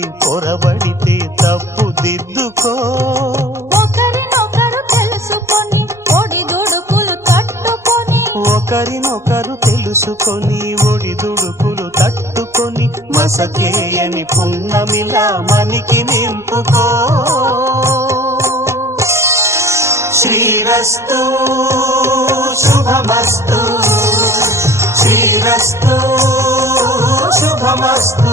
పొరబడితే పొరబడితే తప్పు దిద్దుకో. ఒకరినొకరు తెలుసుకొని ఒడిదుడుకులు తట్టుకొని, ఒకరినొకరు తెలుసుకొని ఒడిదుడుకులు తట్టుకొని, మసకేయని పున్నమిలా మనికి నింపుకో. శ్రీరస్తు శుభమస్తు, శ్రీరస్తు శుభమస్తు.